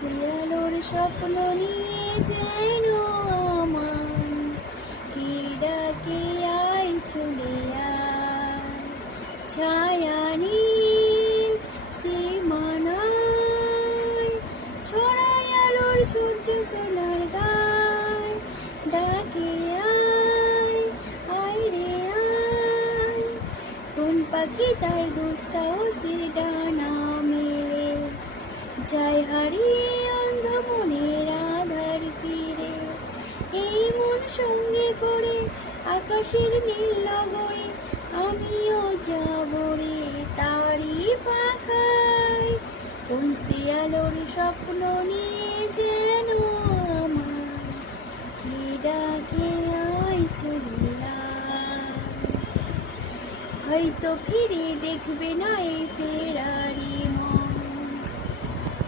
শিয়ালোর স্বপ্ন নিয়ে যেন আমার কি ডাকে আয় চলে আয় ছায়া নীল সীমানায় ছড়ায় আলোর সূর্য সোনার গায় ডাকে আয় আয় রে আয় কোন পাখি তার দুঃসাহসীর ডানা মেলে যায় হারিয়ে অন্ধ মনের আধার তীরে এই মন সঙ্গে করে আকাশের নীল নগরে আমিও যাব রে তারি পাখায় কোন শিয়ালোর স্বপ্ন নিয়ে যেন আমার কি ডাকে আয় চলে আয় হয়তো ফিরে দেখবে না এই ফেরারি